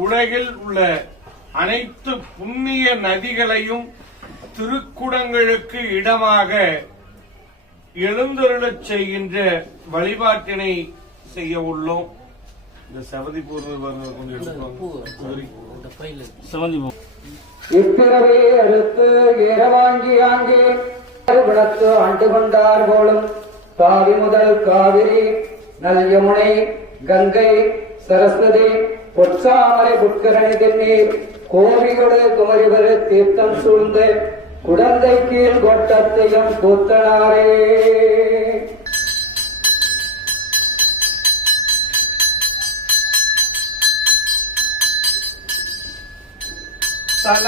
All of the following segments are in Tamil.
உலகில் உள்ள அனைத்து புண்ணிய நதிகளையும் திருக்குடங்களுக்கு இடமாக எழுந்தருளச் செய்கின்ற வழிபாட்டினை செய்ய உள்ளோம். இந்த சவதி பூர்வ. இப்பிறவே ஆங்கே விளக்கு ஆண்டு கொண்டார் போலும். காவி முதல் காவிரி நல் யமுனை கங்கை சரஸ்வதி பொற்சாமரை புட்கரணி தென்னீர் கோவிகொடு குமரிவரு தீர்த்தம் சூழ்ந்து குடந்தை கீழ் கொட்டத்தையும் கூத்தனாரே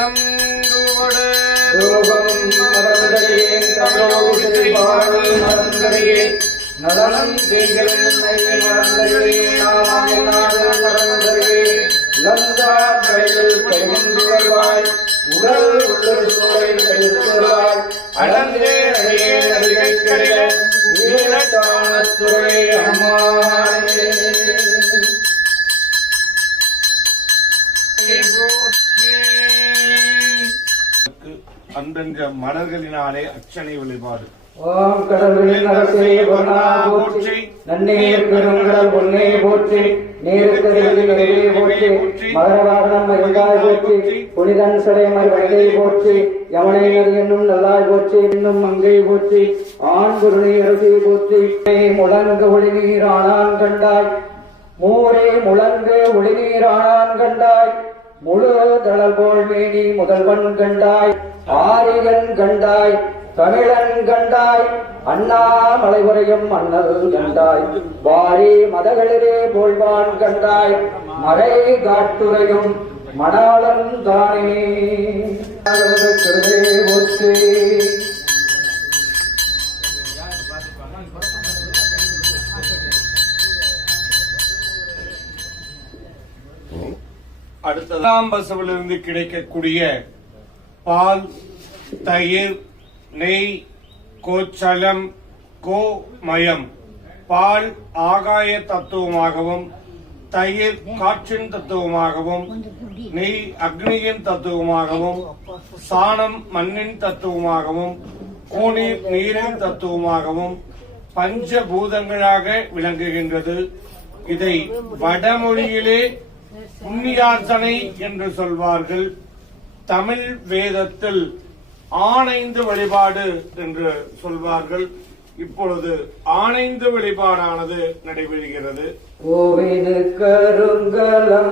தலங்குவடு நலனம் தீங்களும் உன்னை மறந்தறியேன் நாமம் என்னாலும் மறந்தறியேன் கையில் உடல் கழித்துள்ளாய் அடந்தே அம்மானே அந்தந்த மலர்களினாலே அச்சனை வழிபாடு. ஓம் கடவுளின் அரசே பொன்னா போற்றி நன்னீர் பெருங்கடல் பொன்னே போற்றி நீருக்கரையிலே போற்றி மகரவாகனம் மகிழ்ந்தாய் போற்றி புனிதன் சடை மறுவகை போற்றி யமனை நதி என்னும் நல்லாய் போற்றி இன்னும் மங்கை போற்றி ஆண் குருணை அரசை போற்றி முழங்கு ஒளிநீர் ஆனான் கண்டாய் மூரே முழங்கு ஒளிநீர் ஆனான் கண்டாய் முழு தளபோல் மேனி முதல்வன் கண்டாய் ஆரியன் கண்டாய் தமிழன் கண்டாய் அண்ணாமலை உரையும் மன்னல் கண்டாய். வாரி மதகளிலே போல்வான் கண்டாய் மறை காட்டுரையும் மணாளன் தானே. கருதே அடுத்ததாம் பசுவிலிருந்து கிடைக்கக்கூடிய பால் தயிர் நெய் கோச்சலம் கோமயம் பால் ஆகாய தத்துவமாகவும் தயிர் காற்றின் தத்துவமாகவும் நெய் அக்னியின் தத்துவமாகவும் சாணம் மண்ணின் தத்துவமாகவும் கோணீர் நீரின் தத்துவமாகவும் பஞ்சபூதங்களாக விளங்குகின்றது. இதை வடமொழியிலே புண்ணியார்த்தனை என்று சொல்வார்கள். தமிழ் வேதத்தில் ஆணைந்து வழிபாடு என்று சொல்வார்கள். இப்பொழுது ஆணைந்து வழிபாடானது நடைபெறுகிறது. கோவிது கருங்கலம்